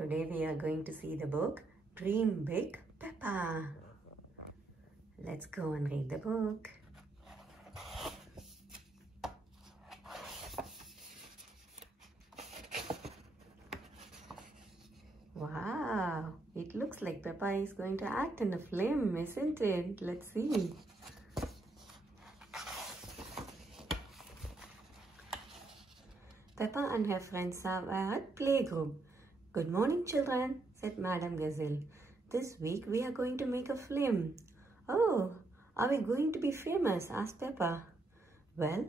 Today we are going to see the book Dream Big, Peppa. Let's go and read the book. Wow, it looks like Peppa is going to act in a film, isn't it? Let's see. Peppa and her friends are at playgroup. Good morning, children, said Madam Gazelle. This week we are going to make a film. Oh, are we going to be famous? Asked Peppa. Well,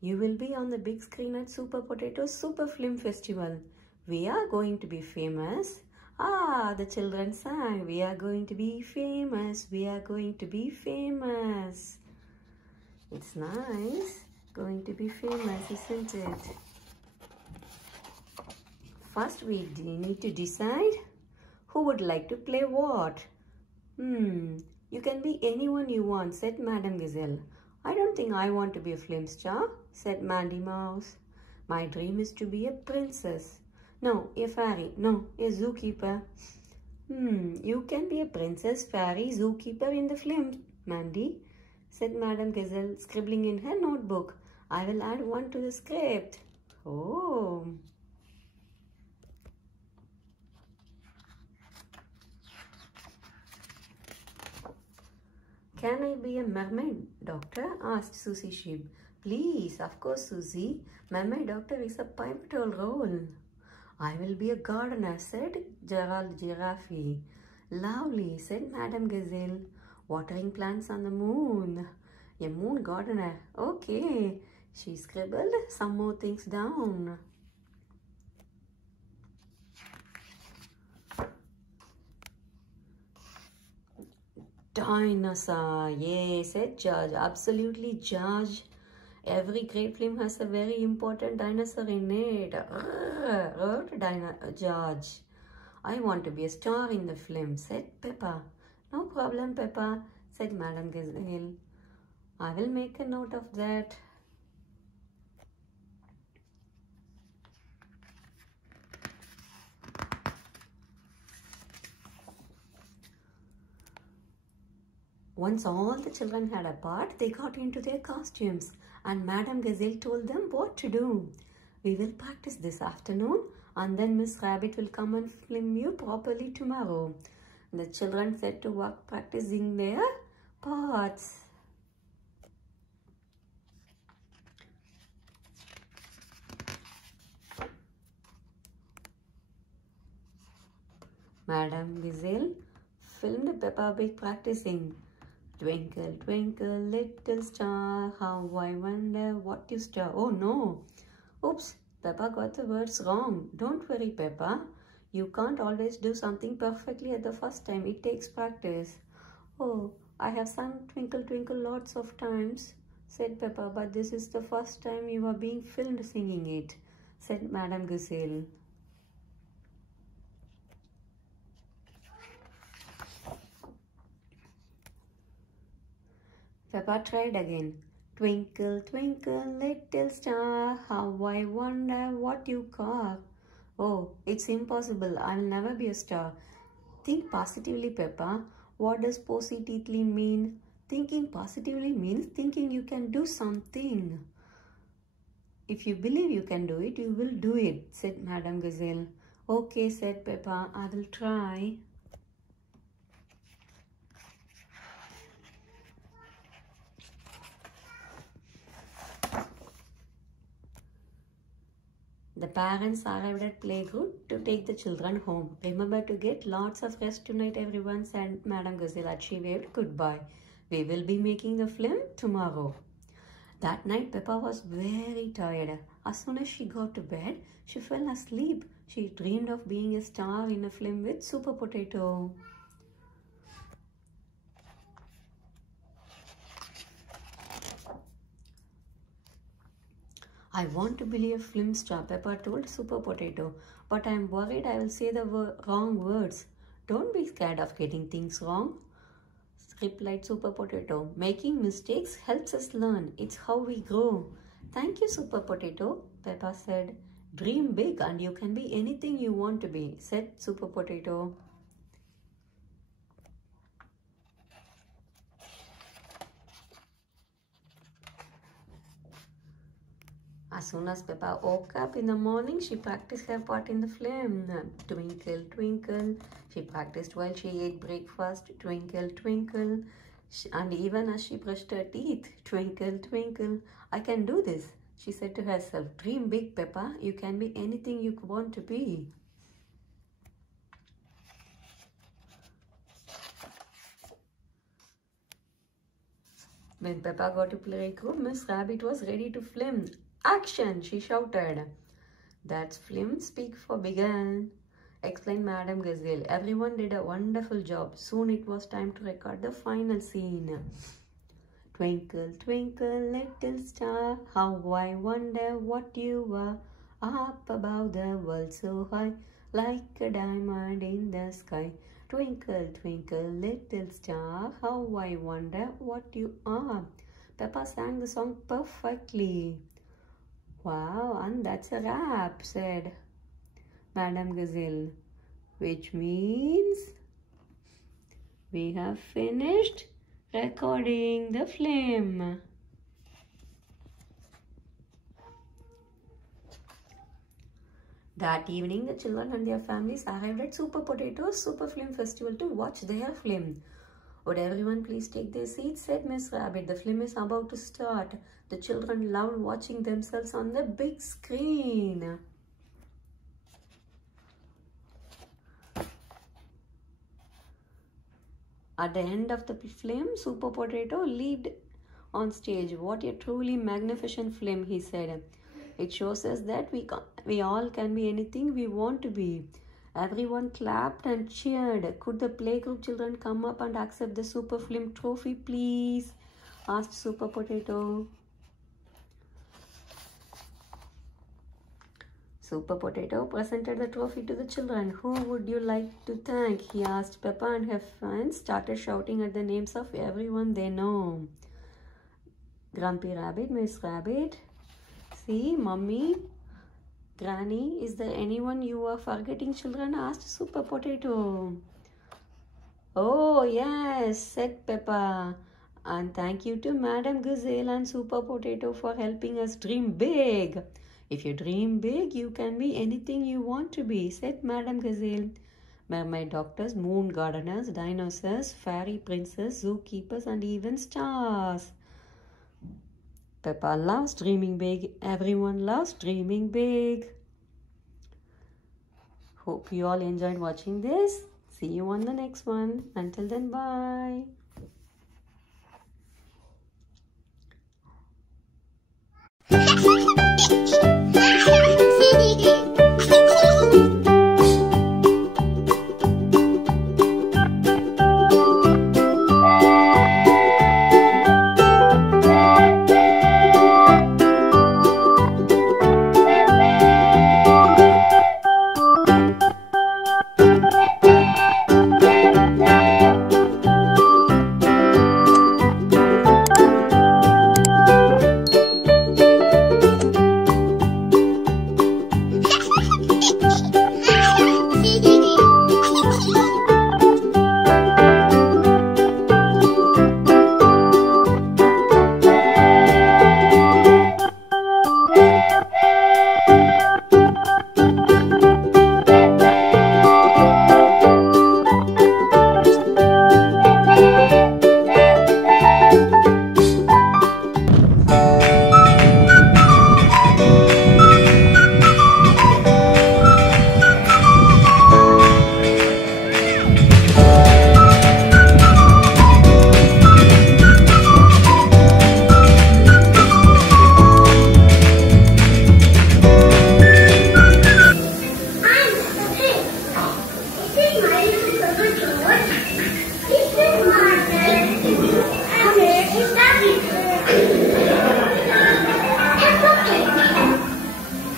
you will be on the big screen at Super Potato Super Film Festival. We are going to be famous. Ah, the children sang. We are going to be famous. We are going to be famous. It's nice. Going to be famous, isn't it? First, we need to decide who would like to play what. You can be anyone you want, said Madam Gazelle. I don't think I want to be a film star, said Mandy Mouse. My dream is to be a princess. No, a fairy. No, a zookeeper. You can be a princess, fairy, zookeeper in the film, Mandy, said Madam Gazelle, scribbling in her notebook. I will add one to the script. Oh. Can I be a mermaid doctor? Asked Susie Sheep. Please, of course, Susie. Mermaid doctor is a pivotal role. I will be a gardener, said Gerald Giraffe. Lovely, said Madam Gazelle. Watering plants on the moon. A moon gardener. Okay. She scribbled some more things down. Dinosaur. Yes, said George. Absolutely, George. Every great film has a very important dinosaur in it. Wrote George. I want to be a star in the film, said Peppa. No problem, Peppa, said Madam Gazelle. I will make a note of that. Once all the children had a part, they got into their costumes and Madam Gazelle told them what to do. We will practice this afternoon and then Miss Rabbit will come and film you properly tomorrow. The children set to work practicing their parts. Madam Gazelle filmed Peppa Pig practicing. Twinkle, twinkle, little star, how I wonder what you star. Oh no! Oops, Peppa got the words wrong. Don't worry, Peppa. You can't always do something perfectly at the first time. It takes practice. Oh, I have sung Twinkle, Twinkle lots of times, said Peppa, but this is the first time you are being filmed singing it, said Madam Gazelle. Peppa tried again. Twinkle, twinkle, little star, how I wonder what you are. Oh, it's impossible. I will never be a star. Think positively, Peppa. What does positively mean? Thinking positively means thinking you can do something. If you believe you can do it, you will do it, said Madam Gazelle. Okay, said Peppa, I will try. The parents arrived at playgroup to take the children home. Remember to get lots of rest tonight, everyone, said Madam Gazelle as she waved goodbye. We will be making the film tomorrow. That night, Peppa was very tired. As soon as she got to bed, she fell asleep. She dreamed of being a star in a film with Super Potato. I want to be a film star, Peppa told Super Potato, but I am worried I will say the wrong words. Don't be scared of getting things wrong, replied Super Potato. Making mistakes helps us learn. It's how we grow. Thank you, Super Potato, Peppa said. Dream big and you can be anything you want to be, said Super Potato. As soon as Peppa woke up in the morning, she practiced her part in the film. Twinkle, twinkle. She practiced while she ate breakfast. Twinkle, twinkle. And even as she brushed her teeth, twinkle, twinkle. I can do this, she said to herself. Dream big, Peppa. You can be anything you want to be. When Peppa got to playroom, Miss Rabbit was ready to film. Action, she shouted. That's film speak for begun, explained Madam Gazelle. Everyone did a wonderful job. Soon it was time to record the final scene. Twinkle, twinkle, little star, how I wonder what you are. Up above the world so high, like a diamond in the sky. Twinkle, twinkle, little star, how I wonder what you are. Peppa sang the song perfectly. Wow, and that's a wrap, said Madam Gazelle, which means we have finished recording the film. That evening, the children and their families arrived at Super Potato's Super Film Festival to watch their film. Would everyone please take their seats, said Miss Rabbit. The film is about to start. The children loved watching themselves on the big screen. At the end of the film, Super Potato leaped on stage. What a truly magnificent film, he said. It shows us that we all can be anything we want to be. Everyone clapped and cheered. Could the playgroup children come up and accept the Super Film trophy, please? Asked Super Potato. Super Potato presented the trophy to the children. Who would you like to thank? He asked. Peppa and her friends started shouting at the names of everyone they know. Grumpy Rabbit, Miss Rabbit. See, Mummy, Granny, is there anyone you are forgetting, children? Asked Super Potato. Oh, yes, said Peppa. And thank you to Madam Gazelle and Super Potato for helping us dream big. If you dream big, you can be anything you want to be, said Madam Gazelle. Mermaid doctors, moon gardeners, dinosaurs, fairy princes, zookeepers, and even stars. Peppa loves dreaming big. Everyone loves dreaming big. Hope you all enjoyed watching this. See you on the next one. Until then, bye.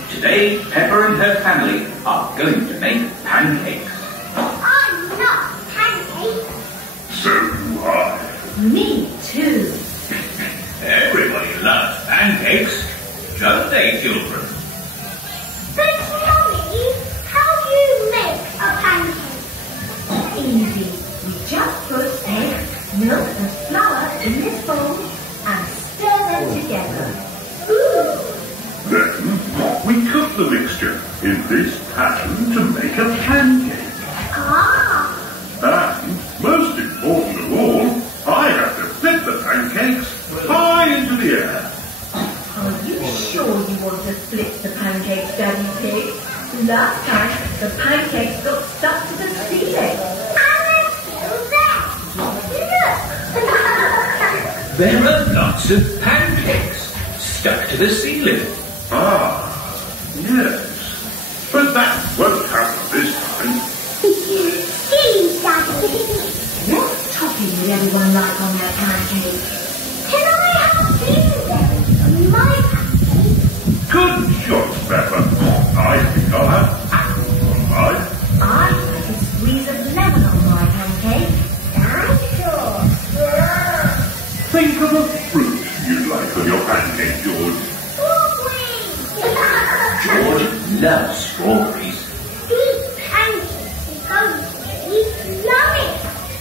Today, Peppa and her family are going to make pancakes. I love pancakes. So do I. Me too. Everybody loves pancakes, don't they, children? But make a pancake. Ah. And, most important of all, I have to flip the pancakes high into the air. Are you sure you want to flip the pancakes, Daddy Pig? Last time, the pancakes got stuck to the ceiling. And they're still there. Look. There are lots of pancakes stuck to the ceiling. Ah, yes. But that won't happen this time. Silly Daddy. What topping would everyone like on their pancakes? Can I have blueberries on my pancake? Good shot, Peppa. I think I'll have apples on mine. I like a squeeze of lemon on my pancake. Dinosaur. Think of a fruit you'd like on your pancake, George. George loves strawberries. These pancakes are going to be yummy.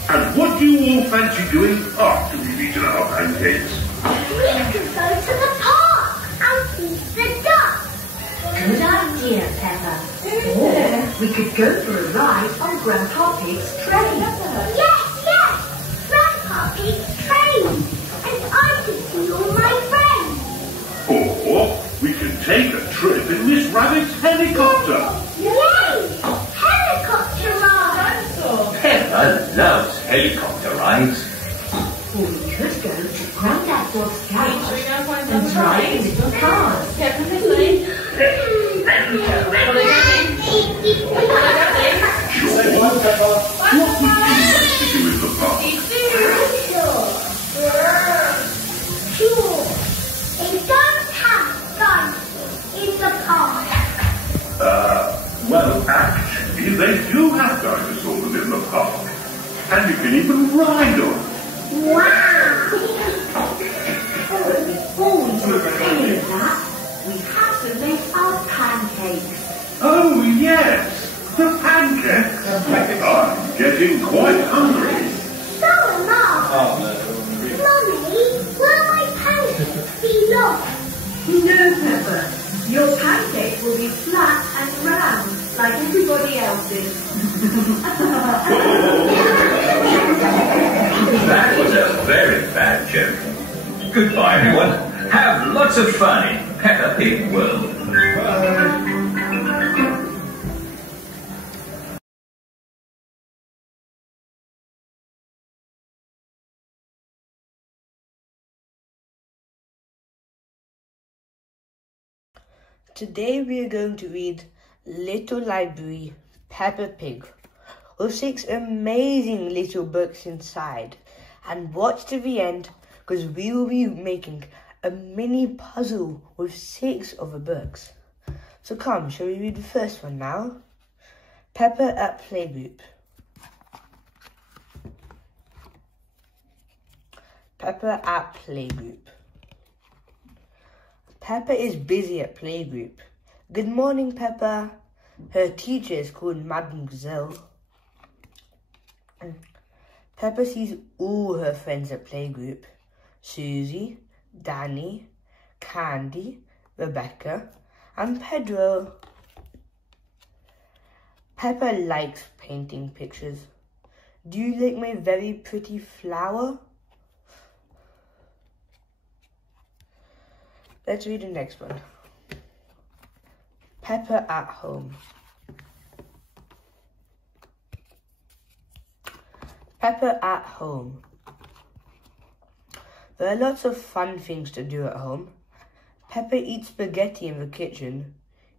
And what do you all fancy doing after we've eaten our pancakes? We could go to the park and feed the ducks. Good idea, Peppa. Or we could go for a ride on Grandpa Pig's train. Yes. Grandpa Pig's train. And I could see all my friends. Or we can take a trip in Miss Rabbit's helicopter. Yay! Helicopter ride. Peppa loves helicopter rides. Or we could go to Grandad Dog's garage and drive in little cars. George, what would you like to do in the park? Sure. They don't have dinosaurs in the park. Well, actually, they do have dinosaurs in the park. And you can even ride on them. Wow. Before we do any of that, we have to make our pancakes. Oh, yes, the pancakes. I'm getting quite hungry. So am I. Mummy, will my pancakes be long? No, Peppa. Your pancakes will be flat and round, like everybody else's. That was a very bad joke. Goodbye, everyone. Have lots of fun in Peppa Pig World. Today we are going to read Little Library, Peppa Pig, with 6 amazing little books inside. And watch to the end, because we will be making a mini puzzle with 6 of the books. So come, shall we read the first one now? Peppa at Playgroup. Peppa at Playgroup. Peppa is busy at Playgroup. Good morning, Peppa. Her teacher is called Madam Gazelle. Peppa sees all her friends at Playgroup. Susie, Danny, Candy, Rebecca, and Pedro. Peppa likes painting pictures. Do you like my very pretty flower? Let's read the next one. Peppa at home. Peppa at home. There are lots of fun things to do at home. Peppa eats spaghetti in the kitchen.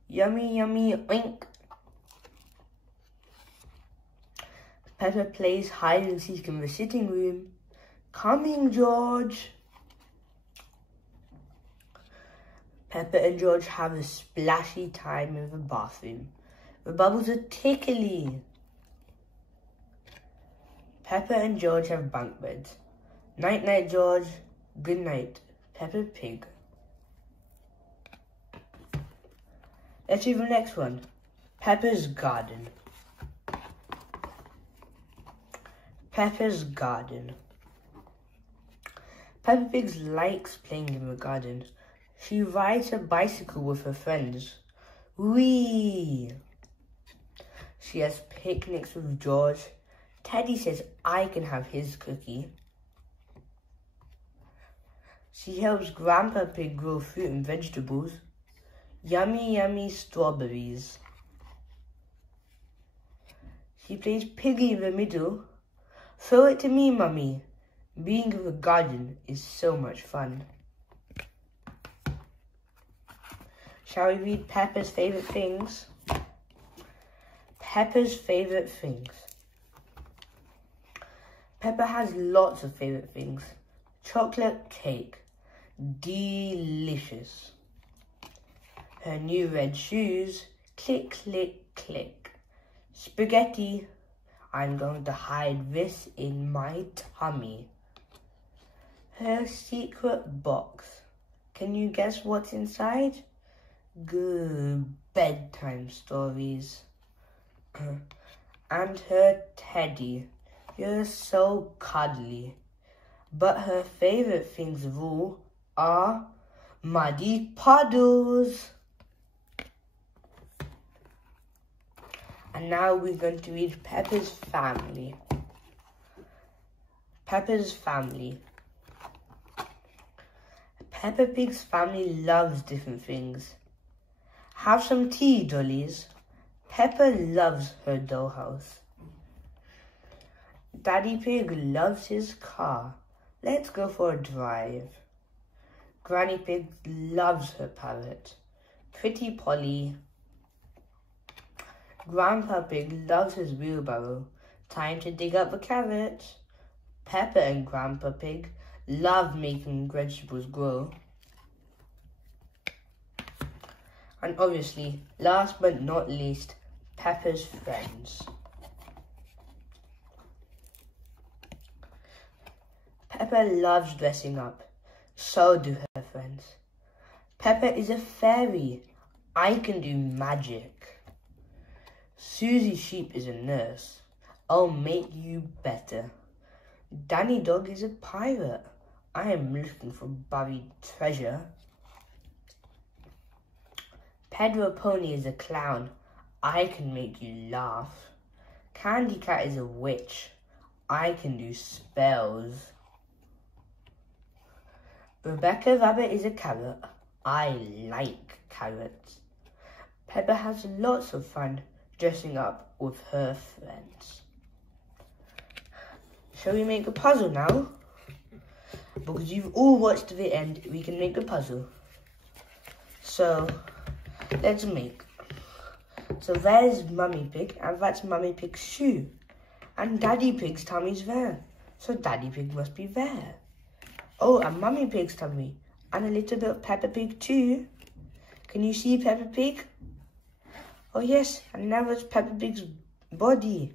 Yummy, yummy, oink. Peppa plays hide and seek in the sitting room. Coming, George. Peppa and George have a splashy time in the bathroom. The bubbles are tickly. Peppa and George have bunk beds. Night night, George. Good night, Peppa Pig. Let's read the next one. Peppa's garden. Peppa's garden. Peppa Pig likes playing in the garden. She rides a bicycle with her friends. Whee! She has picnics with George. Teddy says I can have his cookie. She helps Grandpa Pig grow fruit and vegetables. Yummy, yummy strawberries. She plays Piggy in the middle. Throw it to me, Mummy. Being in the garden is so much fun. Shall we read Peppa's favourite things? Peppa's favourite things. Peppa has lots of favourite things. Chocolate cake. Delicious. Her new red shoes. Click, click, click. Spaghetti. I'm going to hide this in my tummy. Her secret box. Can you guess what's inside? Good bedtime stories. And her teddy. You're so cuddly. But her favourite things of all are muddy puddles. And now we're going to read Peppa's family. Peppa's family. Peppa Pig's family loves different things. Have some tea, dollies. Peppa loves her dollhouse. Daddy Pig loves his car. Let's go for a drive. Granny Pig loves her parrot. Pretty Polly. Grandpa Pig loves his wheelbarrow. Time to dig up the carrot. Peppa and Grandpa Pig love making vegetables grow. And obviously, last but not least, Peppa's friends. Peppa loves dressing up. So do her friends. Peppa is a fairy. I can do magic. Susie Sheep is a nurse. I'll make you better. Danny Dog is a pirate. I am looking for buried treasure. Pedro Pony is a clown. I can make you laugh. Candy Cat is a witch. I can do spells. Rebecca Rabbit is a carrot. I like carrots. Peppa has lots of fun dressing up with her friends. Shall we make a puzzle now? Because you've all watched to the end, we can make a puzzle. So, let's make. So there's Mummy Pig, and that's Mummy Pig's shoe. And Daddy Pig's tummy's there. So Daddy Pig must be there. Oh, and Mummy Pig's tummy. And a little bit of Peppa Pig too. Can you see Peppa Pig? Oh yes, and now it's Peppa Pig's body.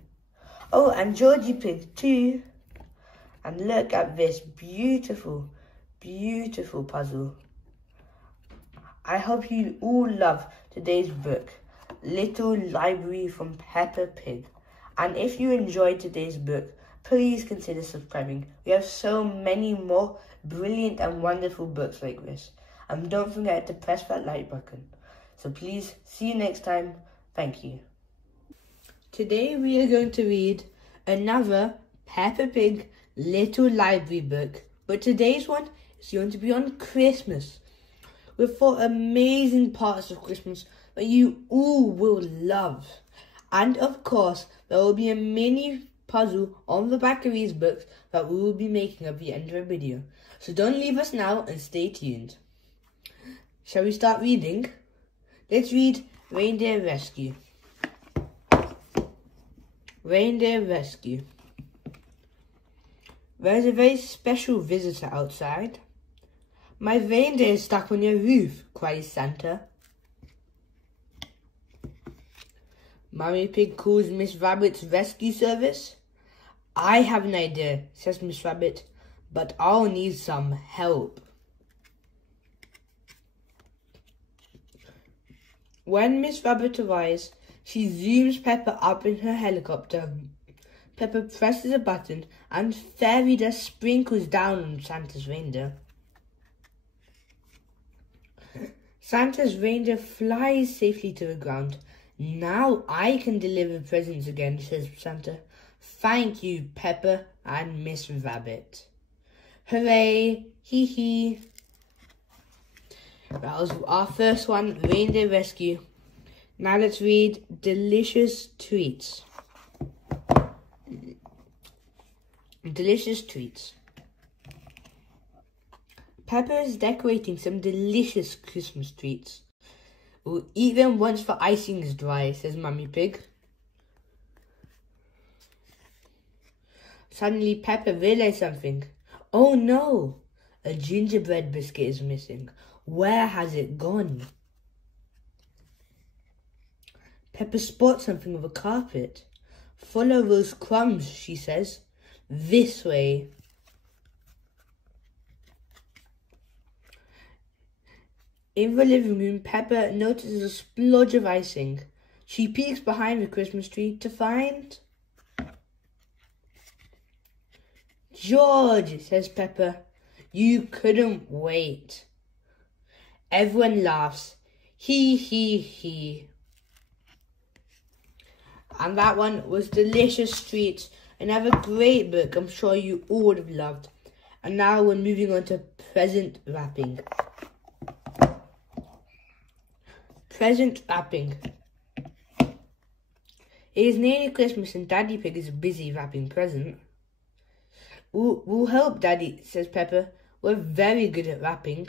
Oh, and Georgie Pig too. And look at this beautiful, beautiful puzzle. I hope you all love today's book, Little Library from Peppa Pig. And if you enjoyed today's book, please consider subscribing. We have so many more brilliant and wonderful books like this. And don't forget to press that like button. So please, see you next time. Thank you. Today we are going to read another Peppa Pig Little Library book. But today's one is going to be on Christmas. With 4 amazing parts of Christmas that you all will love. And of course, there will be a mini puzzle on the back of these books that we will be making at the end of the video. So don't leave us now and stay tuned. Shall we start reading? Let's read Reindeer Rescue. Reindeer Rescue. There's a very special visitor outside. My reindeer is stuck on your roof, cries Santa. Mummy Pig calls Miss Rabbit's rescue service. I have an idea, says Miss Rabbit, but I'll need some help. When Miss Rabbit arrives, she zooms Peppa up in her helicopter. Peppa presses a button and fairy dust sprinkles down on Santa's reindeer. Santa's reindeer flies safely to the ground. Now I can deliver presents again, says Santa. Thank you, Peppa and Miss Rabbit. Hooray! Hee hee. That was our first one, Reindeer Rescue. Now let's read Delicious Treats. Delicious Treats. Peppa is decorating some delicious Christmas treats. We'll eat them once the icing is dry, says Mummy Pig. Suddenly Peppa realized something. Oh no! A gingerbread biscuit is missing. Where has it gone? Peppa spots something on the carpet. Follow those crumbs, she says. This way. In the living room, Peppa notices a splodge of icing. She peeks behind the Christmas tree to find... George, says Peppa. You couldn't wait. Everyone laughs. Hee hee hee. And that one was Delicious Treats. Another great book I'm sure you all would have loved. And now we're moving on to present wrapping. Present wrapping. It is nearly Christmas and Daddy Pig is busy wrapping presents. We'll help, Daddy, says Peppa. We're very good at wrapping.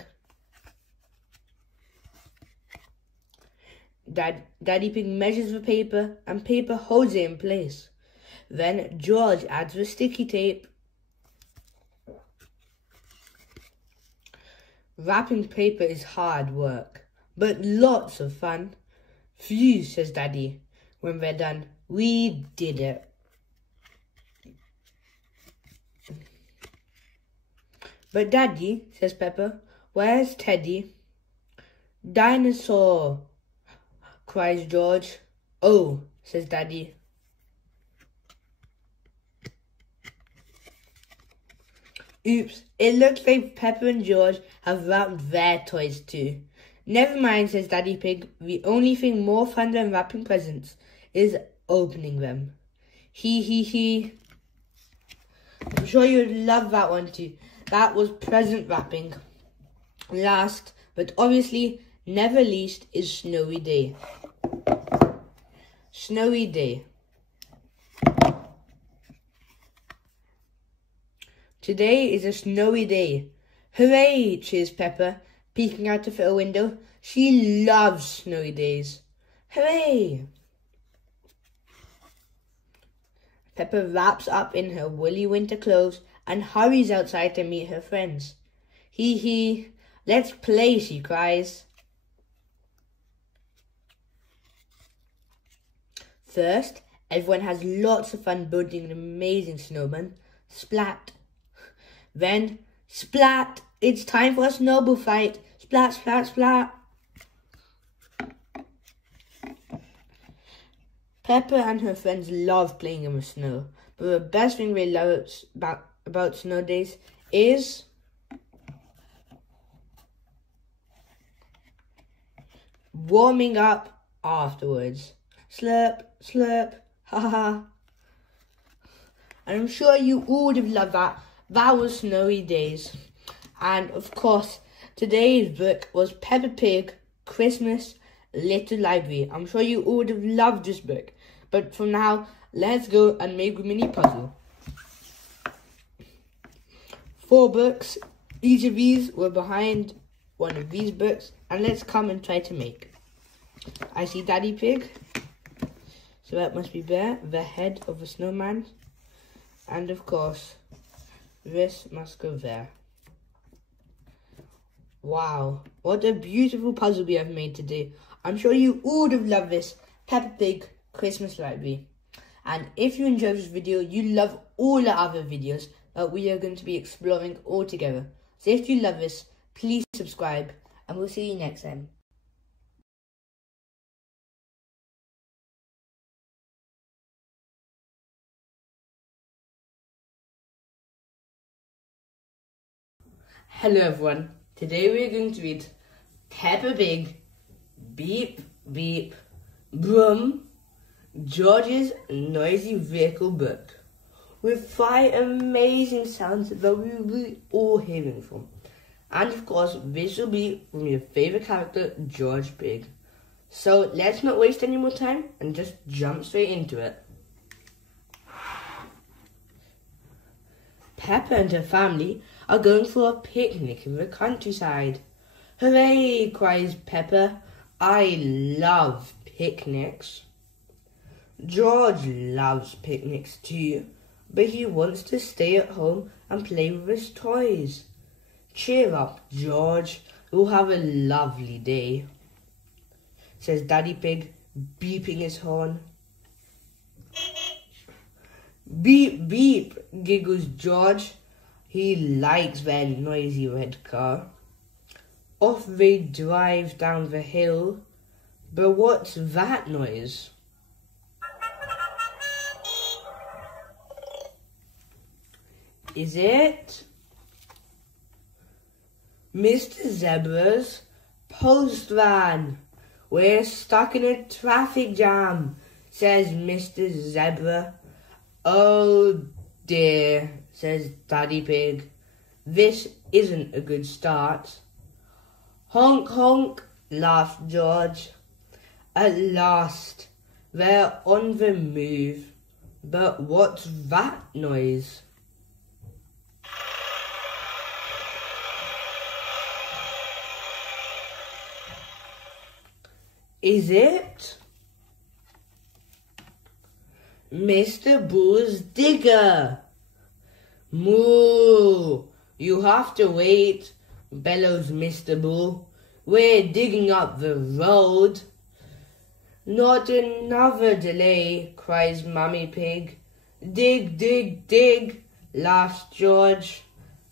Daddy Pig measures the paper and Peppa holds it in place. Then George adds the sticky tape. Wrapping paper is hard work, but lots of fun. Phew, says Daddy. When we're done, we did it. But Daddy, says Peppa, where's Teddy? Dinosaur, cries George. Oh, says Daddy. Oops, it looks like Peppa and George have wrapped their toys too. Never mind, says Daddy Pig. The only thing more fun than wrapping presents is opening them. Hee hee hee. I'm sure you'd love that one too. That was present wrapping. Last, but obviously never least, is Snowy Day. Snowy Day. Today is a snowy day. Hooray, cheers Peppa, peeking out of her window. She loves snowy days. Hooray! Peppa wraps up in her woolly winter clothes and hurries outside to meet her friends. Hee hee, let's play, she cries. First, everyone has lots of fun building an amazing snowman. Splat. Then, splat! It's time for a snowball fight. Splat, splat, splat. Peppa and her friends love playing in the snow, but the best thing they love about snow days is warming up afterwards. Slurp, slurp, ha ha ha. And I'm sure you all would have loved that. That was Snowy Days. And of course, today's book was Peppa Pig, Christmas Little Library. I'm sure you all would have loved this book. But for now, let's go and make a mini puzzle. 4 books. Each of these were behind one of these books. And let's come and try to make. I see Daddy Pig. So that must be there, the head of a snowman. And of course, this must go there. Wow, what a beautiful puzzle we have made today. I'm sure you all would have loved this Peppa Pig Christmas Library. And if you enjoyed this video, you love all the other videos that we are going to be exploring all together. So if you love this, please subscribe and we'll see you next time. Hello everyone, today we are going to read Peppa Pig, Beep Beep, Brum, George's noisy vehicle book, with 5 amazing sounds that we will be all hearing from. And of course, this will be from your favourite character, George Pig. So let's not waste any more time and just jump straight into it. Peppa and her family are going for a picnic in the countryside. Hooray, cries Peppa. I love picnics. George loves picnics too, but he wants to stay at home and play with his toys. Cheer up, George. We'll have a lovely day, says Daddy Pig, beeping his horn. Beep, beep, giggles George. He likes their noisy red car. Off they drive down the hill. But what's that noise? Is it Mr. Zebra's post van? We're stuck in a traffic jam, says Mr. Zebra. Oh dear, says Daddy Pig. This isn't a good start. Honk honk, laughed George. At last, they're on the move. But what's that noise? Is it Mr. Bull's digger? Moo! You have to wait, bellows Mr. Bull. We're digging up the road. Not another delay, cries Mummy Pig. Dig, dig, dig, laughs George.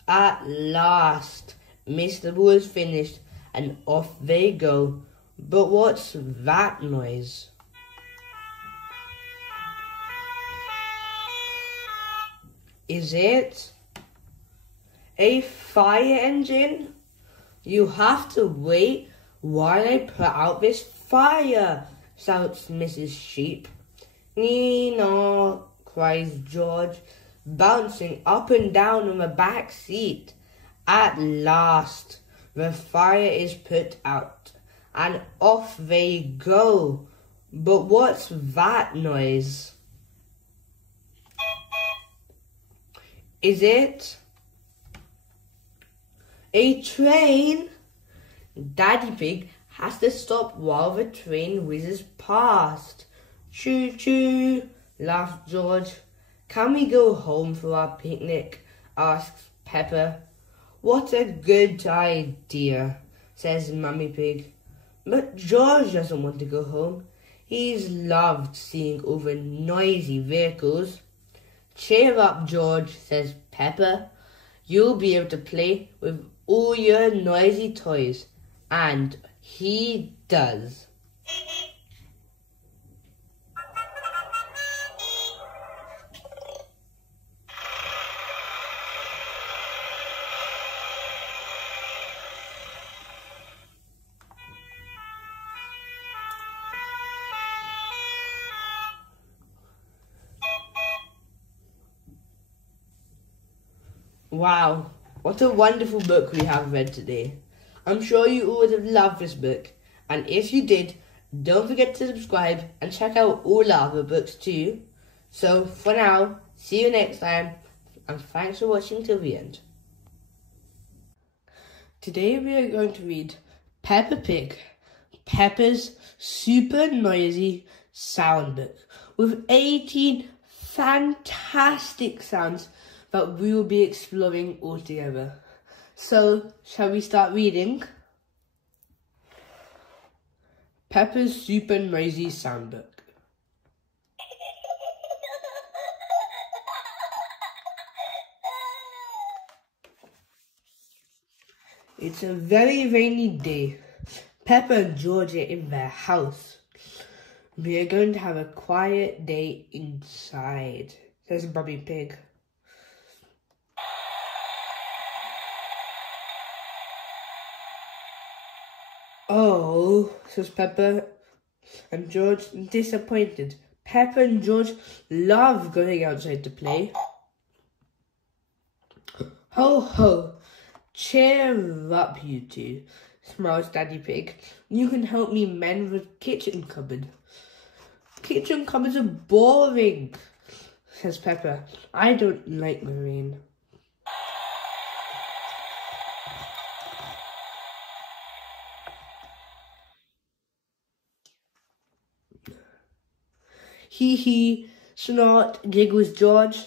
At last, Mr. Bull is finished, and off they go. But what's that noise? Is it a fire engine? You have to wait while I put out this fire, shouts Mrs. Sheep. Nee-naw, cries George, bouncing up and down on the back seat. At last, the fire is put out, and off they go. But what's that noise? Is it a train? Daddy Pig has to stop while the train whizzes past. Choo choo, laughed George. Can we go home for our picnic? Asks Peppa. What a good idea, says Mummy Pig. But George doesn't want to go home. He's loved seeing all the noisy vehicles. Cheer up, George, says Peppa. You'll be able to play with all your noisy toys. And he does. Wow, what a wonderful book we have read today. I'm sure you all would have loved this book, and if you did, don't forget to subscribe and check out all our other books too. So for now, see you next time, and thanks for watching till the end. Today we are going to read Peppa Pig, Peppa's super noisy sound book, with 18 fantastic sounds that we will be exploring all together. So, shall we start reading? Peppa's super noisy soundbook. It's a very rainy day. Peppa and George are in their house. We are going to have a quiet day inside, says Mummy Pig. Oh, says Peppa. and George disappointed. Peppa and George love going outside to play. Ho ho! Cheer up, you two, smiles Daddy Pig. You can help me mend the kitchen cupboard. Kitchen cupboards are boring, says Peppa. I don't like the rain. Hee hee, snort, giggles George.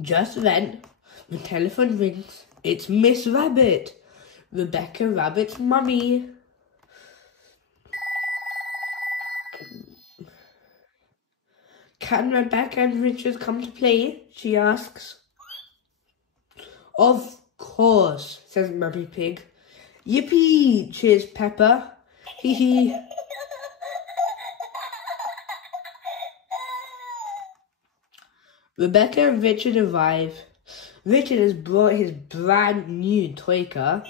Just then, the telephone rings. It's Miss Rabbit, Rebecca Rabbit's mummy. Can Rebecca and Richard come to play? She asks. Of course, says Mummy Pig. Yippee, cheers Peppa. Hee hee. Rebecca and Richard arrive. Richard has brought his brand new toy car.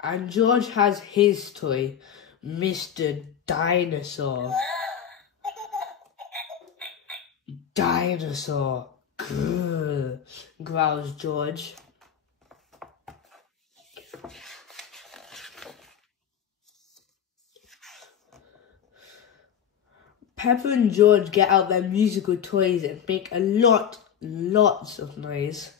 And George has his toy, Mr. Dinosaur. Dinosaur. Grrr, growls George. Peppa and George get out their musical toys and make lots of noise.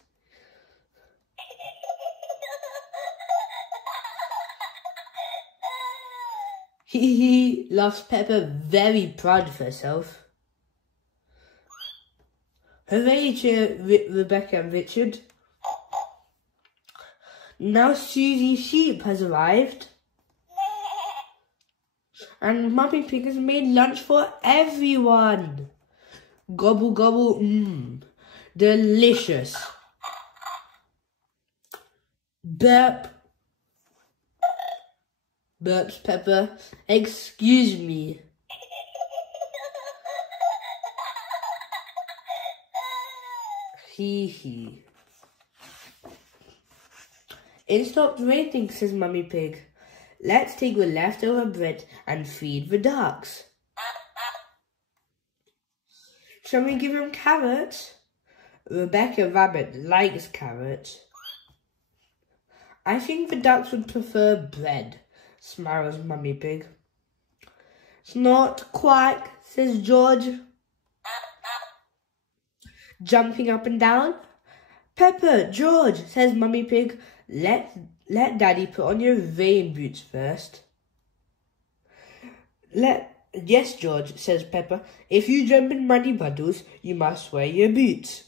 Hee hee, laughs Peppa, very proud of herself. Hooray, cheer Rebecca and Richard. Now Susie Sheep has arrived. And Mummy Pig has made lunch for everyone. Gobble gobble, delicious. Burp. Burps Peppa. Excuse me. Hee hee. It stopped raining, says Mummy Pig. Let's take the leftover bread and feed the ducks. Shall we give them carrots? Rebecca Rabbit likes carrots. I think the ducks would prefer bread, smiles Mummy Pig. Snort, quack, says George, jumping up and down. Peppa, George, says Mummy Pig, let Daddy put on your rain boots first. Yes, George, says Peppa. If you jump in muddy puddles, you must wear your boots.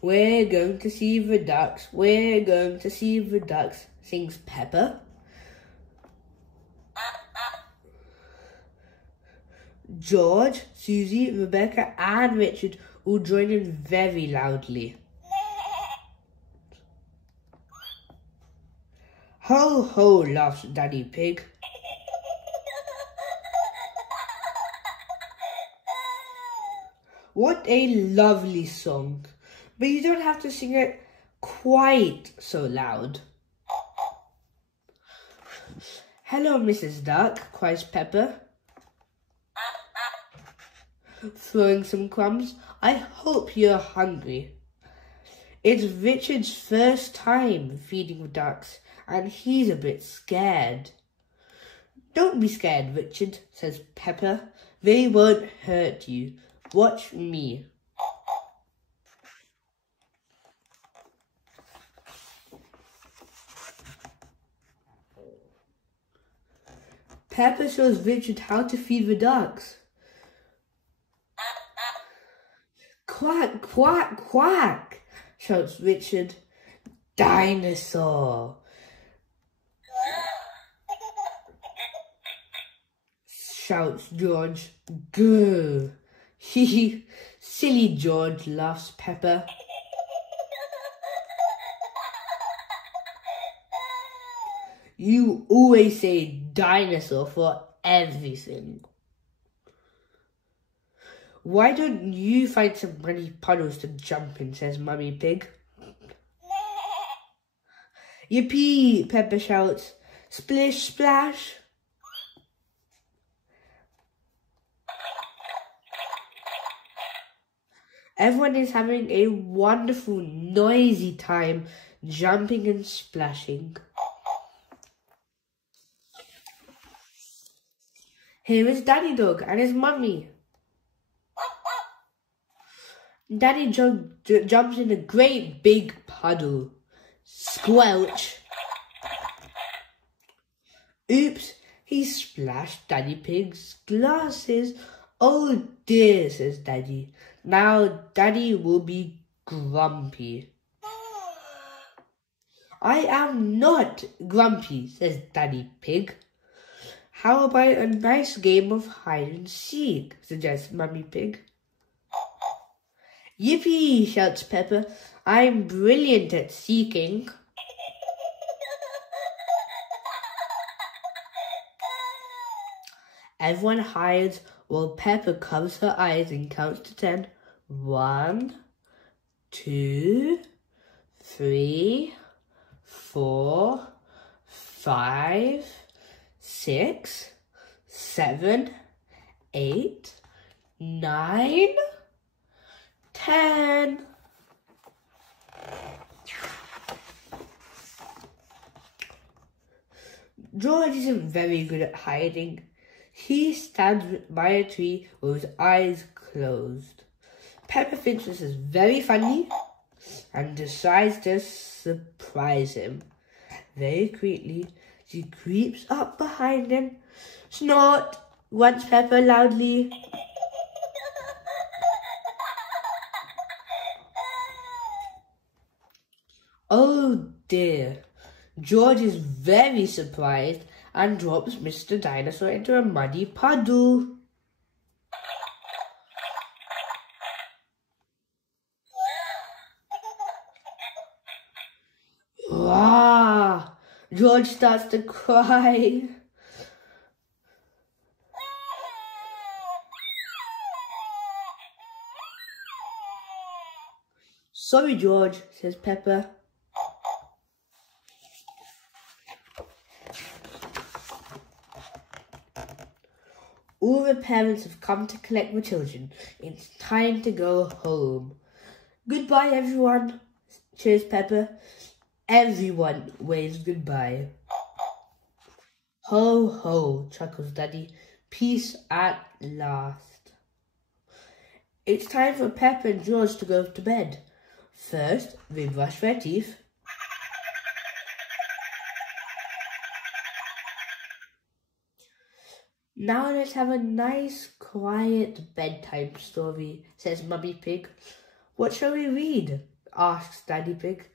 We're going to see the ducks. We're going to see the ducks, sings Peppa. George, Susie, Rebecca and Richard all join in very loudly. Ho ho, laughs Daddy Pig. What a lovely song. But you don't have to sing it quite so loud. Hello, Mrs. Duck, cries Peppa, throwing some crumbs. I hope you're hungry. It's Richard's first time feeding the ducks, and he's a bit scared. Don't be scared, Richard, says Peppa. They won't hurt you. Watch me. Peppa shows Richard how to feed the ducks. Quack, quack, quack, shouts Richard. Dinosaur, shouts George. Grr, Hee, silly George, laughs Peppa. You always say dinosaur for everything. Why don't you find some muddy puddles to jump in, says Mummy Pig. Yippee, Peppa shouts. Splish splash. Everyone is having a wonderful, noisy time jumping and splashing. Here is Daddy Dog and his mummy. Daddy jumps in a great big puddle. Squelch. Oops, he splashed Daddy Pig's glasses. Oh dear, says Daddy. Now Daddy will be grumpy. I am not grumpy, says Daddy Pig. How about a nice game of hide and seek, suggests Mummy Pig. Yippee, shouts Peppa. I'm brilliant at seeking. Everyone hides while Peppa covers her eyes and counts to 10. 1, 2, 3, 4, 5, 6, 7, 8, 9, 10. George isn't very good at hiding. He stands by a tree with his eyes closed. Peppa thinks this is very funny and decides to surprise him. Very quickly, she creeps up behind him. Snort, wants Peppa loudly. Oh dear. George is very surprised and drops Mr. Dinosaur into a muddy puddle. Wow! George starts to cry. Sorry, George, says Peppa. All the parents have come to collect the children. It's time to go home. Goodbye, everyone, cheers Peppa. Everyone waves goodbye. Ho, ho, chuckles Daddy. Peace at last. It's time for Peppa and George to go to bed. First, they brush their teeth. Now let's have a nice, quiet bedtime story, says Mummy Pig. What shall we read? Asks Daddy Pig.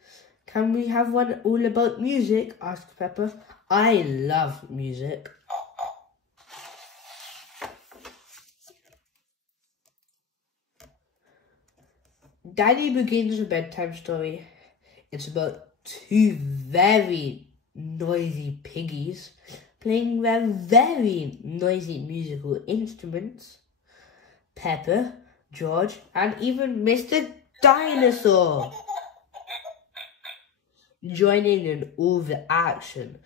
Can we have one all about music? Asks Peppa. I love music. Daddy begins the bedtime story. It's about two very noisy piggies playing their very noisy musical instruments. Peppa, George, and even Mr. Dinosaur joining in all the action.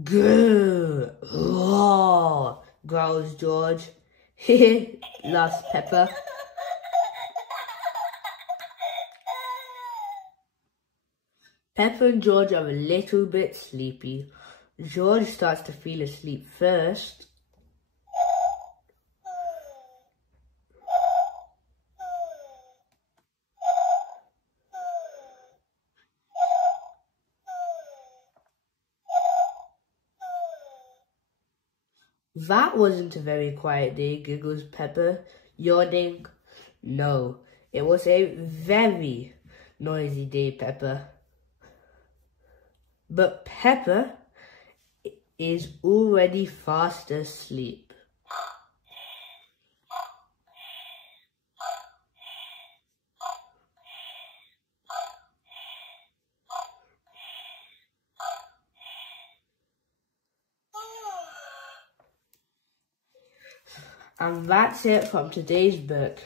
Grrr, roar, growls George. Heh, laughs Peppa. Peppa and George are a little bit sleepy. George starts to feel asleep first. That wasn't a very quiet day, giggles Peppa, yawning. No, it was a very noisy day, Peppa. But Peppa is already fast asleep. And that's it from today's book.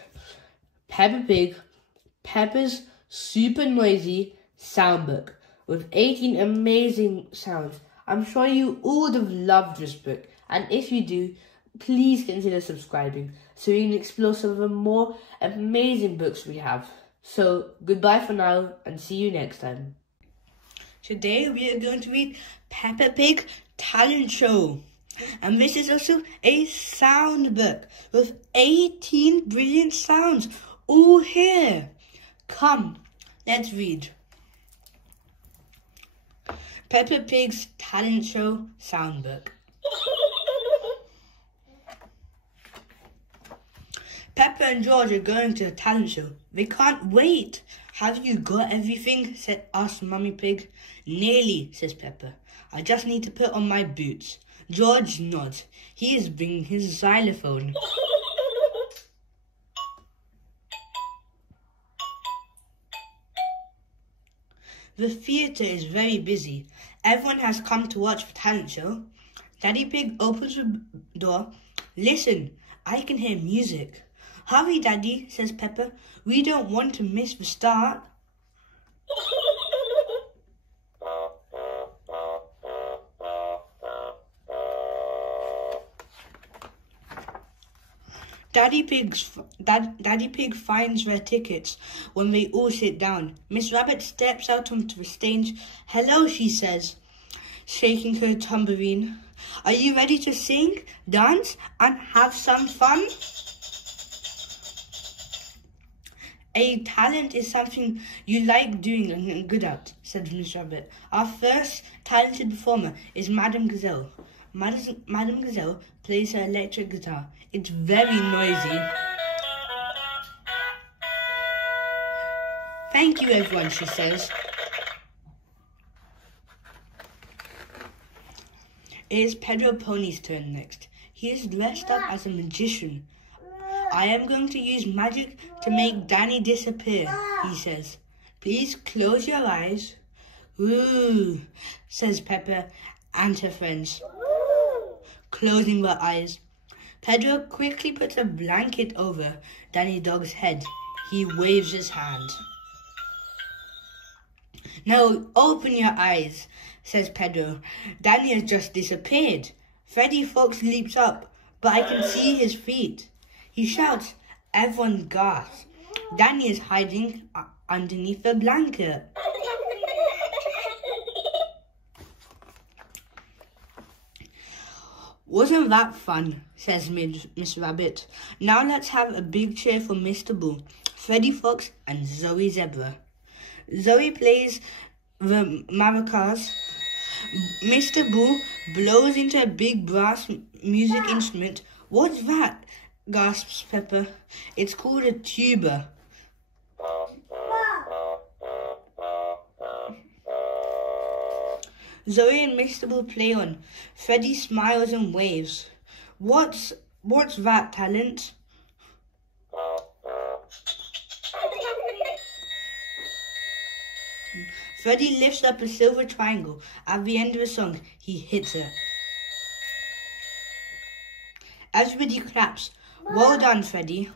Peppa Pig, Peppa's super noisy sound book with 18 amazing sounds. I'm sure you all would have loved this book. And if you do, please consider subscribing so you can explore some of the more amazing books we have. So, goodbye for now and see you next time. Today we are going to read Peppa Pig Talent Show. And this is also a sound book with 18 brilliant sounds all here. Come, let's read. Peppa Pig's Talent Show sound book. Peppa and George are going to a talent show. They can't wait. Have you got everything? asked Mummy Pig. Nearly, says Peppa. I just need to put on my boots. George nods. He is bringing his xylophone. The theatre is very busy. Everyone has come to watch the talent show. Daddy Pig opens the door. Listen, I can hear music. Hurry, Daddy, says Peppa. We don't want to miss the start. Daddy Pig finds their tickets when they all sit down. Miss Rabbit steps out onto the stage. Hello, she says, shaking her tambourine. Are you ready to sing, dance, and have some fun? A talent is something you like doing and good at, said Miss Rabbit. Our first talented performer is Madame Gazelle. Madame Gazelle plays her electric guitar. It's very noisy. Thank you, everyone, she says. It is Pedro Pony's turn next. He is dressed up as a magician. I am going to use magic to make Danny disappear, he says. Please close your eyes. Ooh, says Peppa and her friends, closing their eyes. Pedro quickly puts a blanket over Danny Dog's head. He waves his hand. Now open your eyes, says Pedro. Danny has just disappeared. Freddy Fox leaps up, but I can see his feet. He shouts. Everyone gasps. Danny is hiding underneath the blanket. Wasn't that fun, says Miss Rabbit. Now let's have a big cheer for Mr. Bull, Freddy Fox and Zoe Zebra. Zoe plays the maracas. Mr. Bull blows into a big brass music instrument. What's that? Gasps Peppa. It's called a tuba. Zoe and Mr. Bull play on. Freddy smiles and waves. What's that, talent? Freddy lifts up a silver triangle. At the end of the song, he hits it. Everybody claps. Well done, Freddy.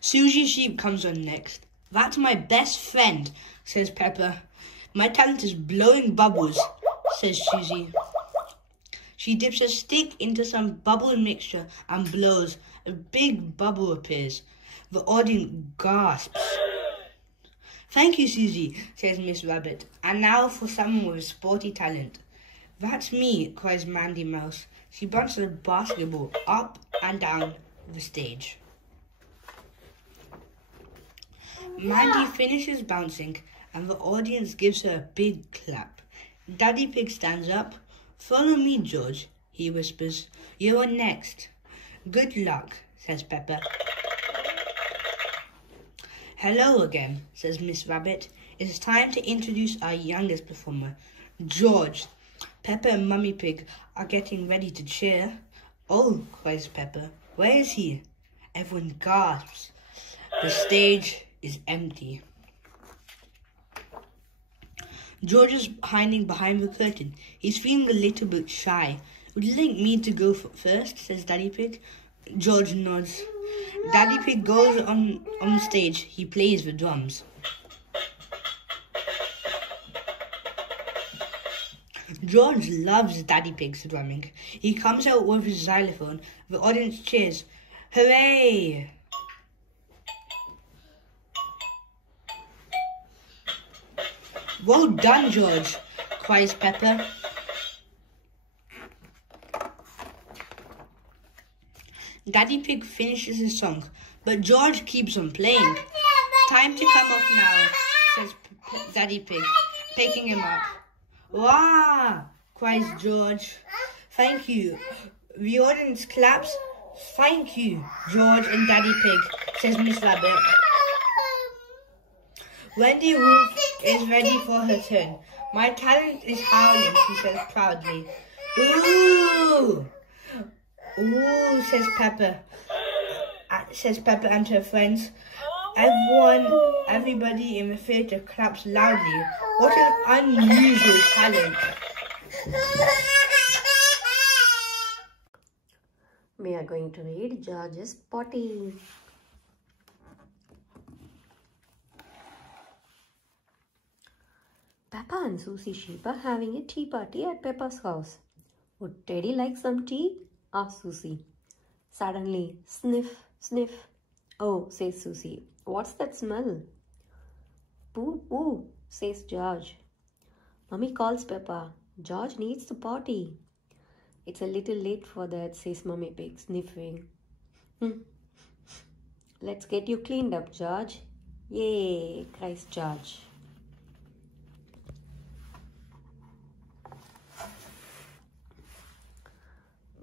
Susie Sheep comes on next. That's my best friend, says Peppa. My talent is blowing bubbles, says Susie. She dips a stick into some bubble mixture and blows. A big bubble appears. The audience gasps. Thank you, Susie, says Miss Rabbit. And now for someone with a sporty talent. That's me, cries Mandy Mouse. She bounces a basketball up and down the stage. Mandy finishes bouncing and the audience gives her a big clap. Daddy Pig stands up. Follow me, George, he whispers. You're next. Good luck, says Peppa. Hello again, says Miss Rabbit. It's time to introduce our youngest performer, George. Peppa and Mummy Pig are getting ready to cheer. Oh, cries Peppa. Where is he? Everyone gasps. The stage is empty. George is hiding behind the curtain. He's feeling a little bit shy. Would you like me to go first? Says Daddy Pig. George nods. Daddy Pig goes on stage. He plays the drums. George loves Daddy Pig's drumming. He comes out with his xylophone. The audience cheers. Hooray! Well done, George, cries Peppa. Daddy Pig finishes his song, but George keeps on playing. Time to come off now, says Daddy Pig, picking him up. Wow, cries George. Thank you. The audience claps. Thank you, George and Daddy Pig, says Miss Rabbit. Wendy Wolf is ready for her turn. My talent is howling, she says proudly. Ooh! Ooh, says Peppa and her friends. Everybody in the theatre claps loudly. What an unusual talent. We are going to read George's Potty. Peppa and Susie Sheep are having a tea party at Peppa's house. Would Teddy like some tea? Asked Susie. Suddenly, sniff, sniff. Oh, says Susie. What's that smell? Poo, poo, says George. Mummy calls Peppa. George needs to potty. It's a little late for that, says Mummy Pig, sniffing. Let's get you cleaned up, George. Yay, cries George.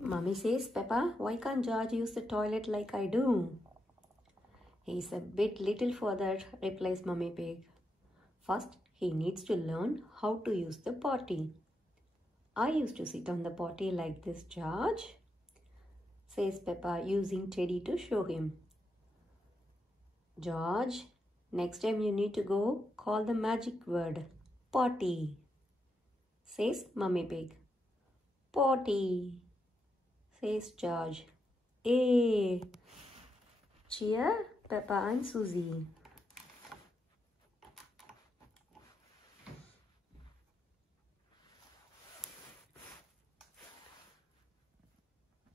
Mummy says, Peppa, why can't George use the toilet like I do? He's a bit little for that, replies Mummy Pig. First, he needs to learn how to use the potty. I used to sit on the potty like this, George, says Peppa, using Teddy to show him. George, next time you need to go, call the magic word, potty, says Mummy Pig. Potty, says George. Hey! Cheer, Peppa and Susie.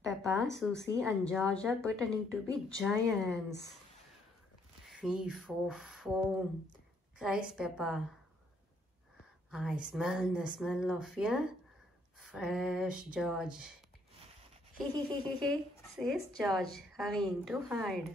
Peppa, Susie and George are pretending to be giants. Fee, fo, foam, cries Peppa. I smell the smell of your fresh George. He, says George, hurrying to hide.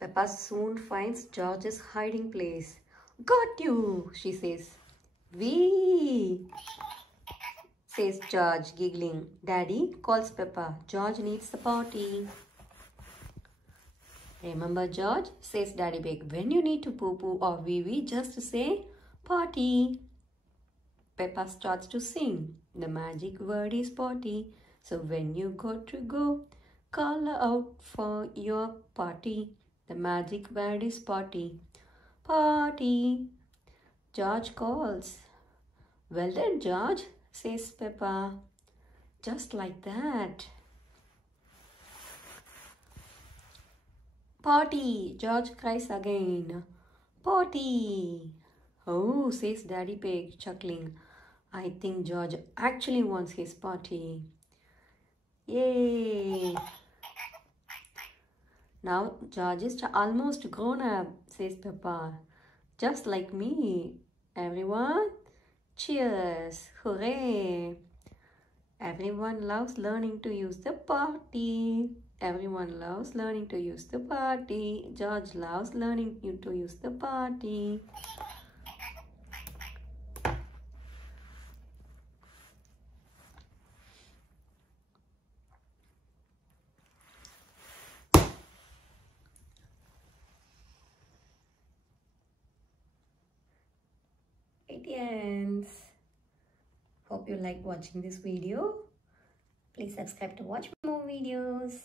Peppa soon finds George's hiding place. Got you, she says. Wee, says George, giggling. Daddy, calls Peppa. George needs the potty. Remember, George, says Daddy Pig, when you need to poo-poo or wee-wee, just say potty. Peppa starts to sing. The magic word is potty. So when you got to go, call out for your potty. The magic word is potty. Potty. George calls. Well done, George, says Peppa. Just like that. Potty, George cries again. Potty. Oh, says Daddy Pig, chuckling. I think George actually wants his potty. Yay! Now George is almost grown up, says Peppa. Just like me. Everyone, cheers! Hooray! Everyone loves learning to use the potty. Everyone loves learning to use the potty. George loves learning to use the potty. It ends. Hope you liked watching this video. Please subscribe to watch more videos.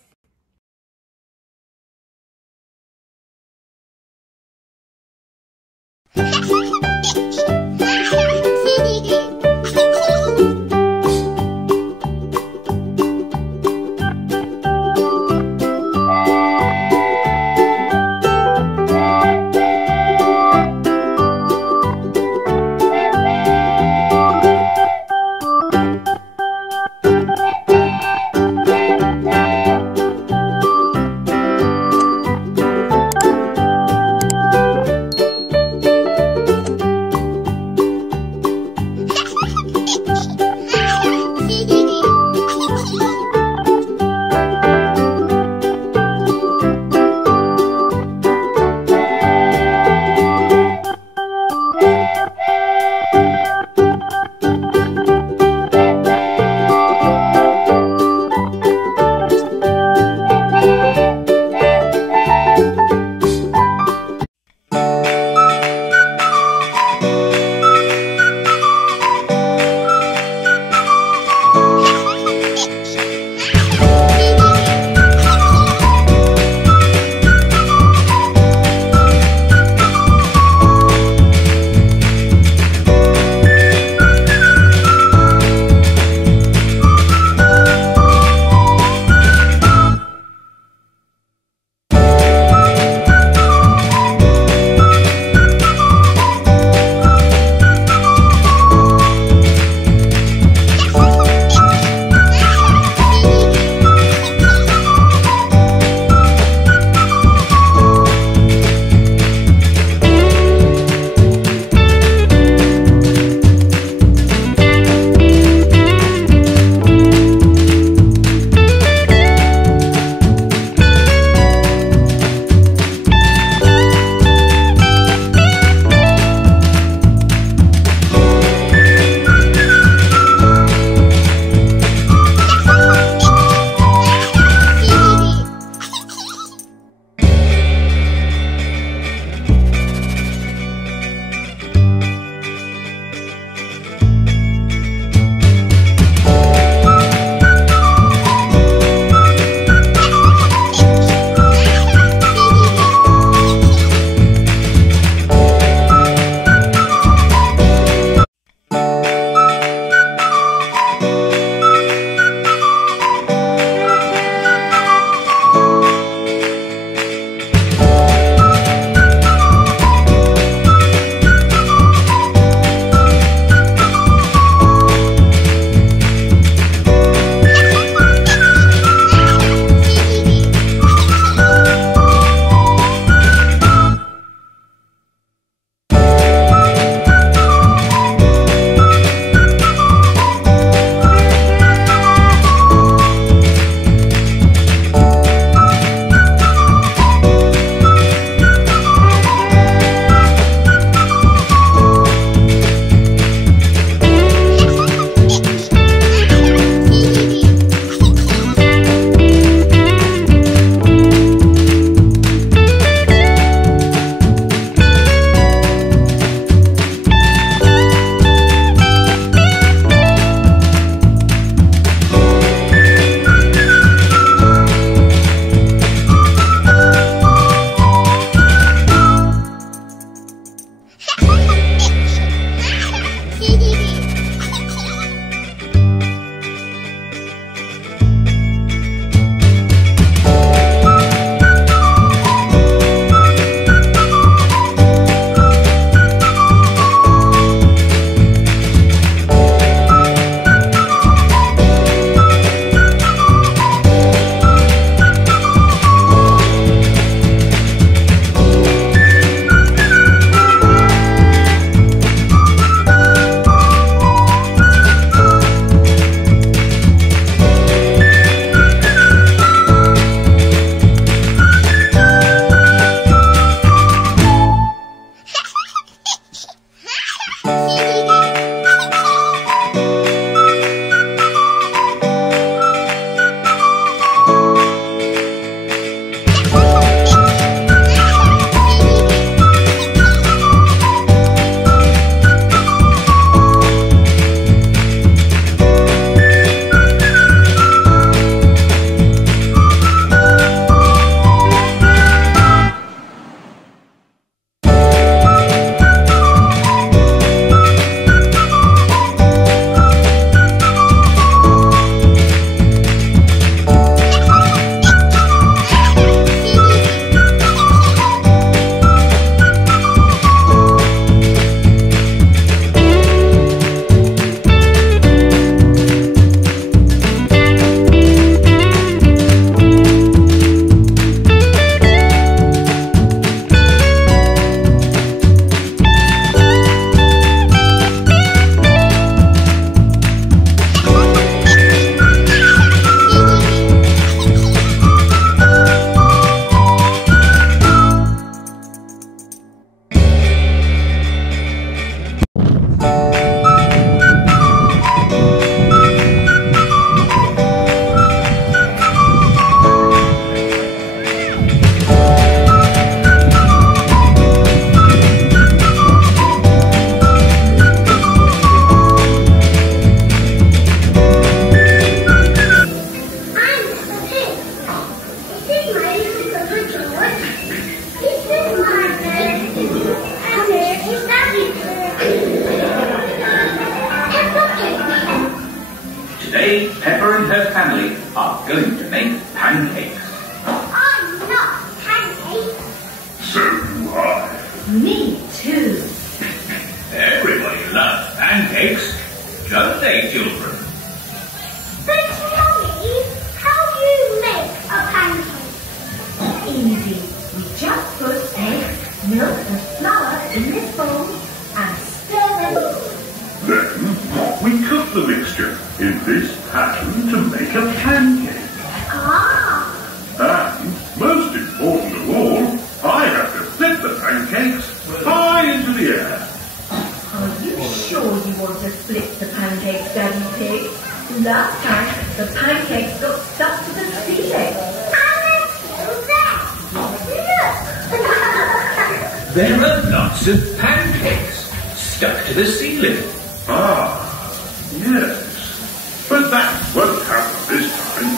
Me too. Everybody loves pancakes, don't they, children? But Mummy, how do you make a pancake? Easy. We just put eggs, milk and flour in this bowl and stir them. Then we cook the mixture in this pan to make a pancake. Ah! And, most important of all, I have to flip the pancakes high into the air. Are you sure you want to flip the pancakes, Daddy Pig? Last time, the pancakes got stuck to the ceiling. And they're still there. Look! There are lots of pancakes stuck to the ceiling. Ah, yes. But that won't happen this time.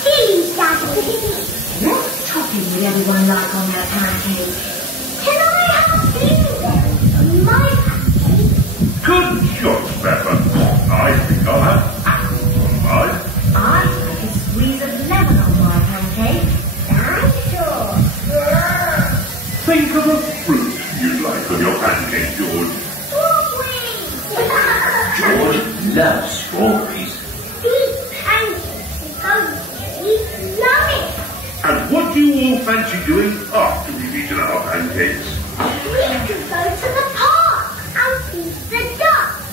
Silly Daddy. What topping would everyone like on their pancakes? Can I have blueberries on my pancake? Good choice, Peppa. I think I'll have apples on mine. I'd like a squeeze of lemon on my pancake. Dinosaur. Think of a fruit you'd like on your pancake, George. George loves strawberries. These pancakes are going to be yummy. And what do you all fancy doing after we've eaten our pancakes? We could go to the park and feed the ducks.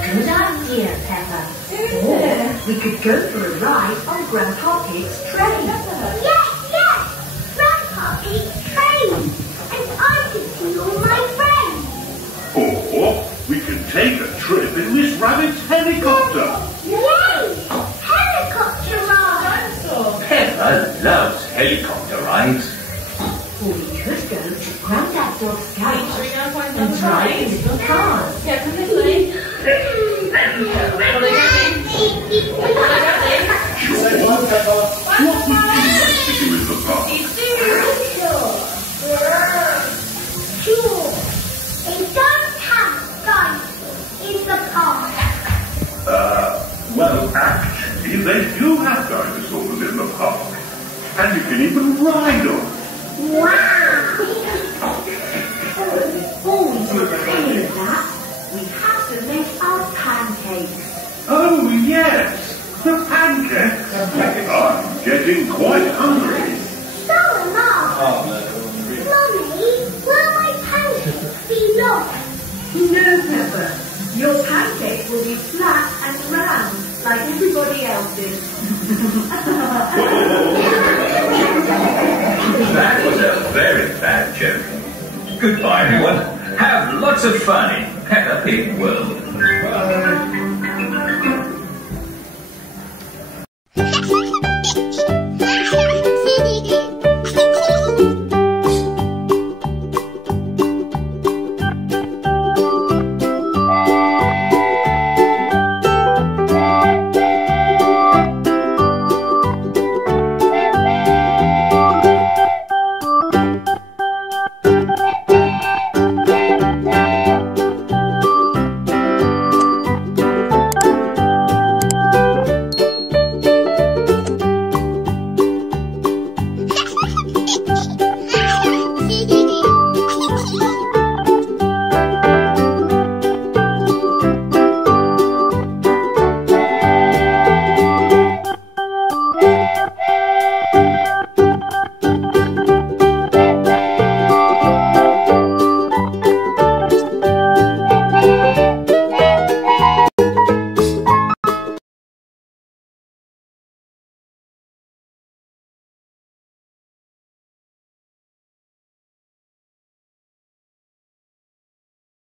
Good idea, Peppa. Or we could go for a ride on Grandpa Pig's train. Yes. Grandpa Pig's train. And I could see all my friends. Or we can take a trip in Miss Rabbit's helicopter. Yay! Helicopter ride. Peppa loves helicopter rides. Or we could go to Grandad Dog's cage and drive in little cars. Sure. What would you like to do in the park? Sure. They don't have dinosaurs in the park. Well, actually, they do have dinosaurs in the park. And you can even ride on. Wow. Before we do any of that, we have to make our pancakes. Oh, yes. The pancakes. I'm getting quite hungry. So am I. Mummy, will my pancakes be long? No, Peppa. Your pancakes will be flat and round, like everybody else's. That was a very bad joke. Goodbye, everyone. Have lots of fun in Peppa Pig World.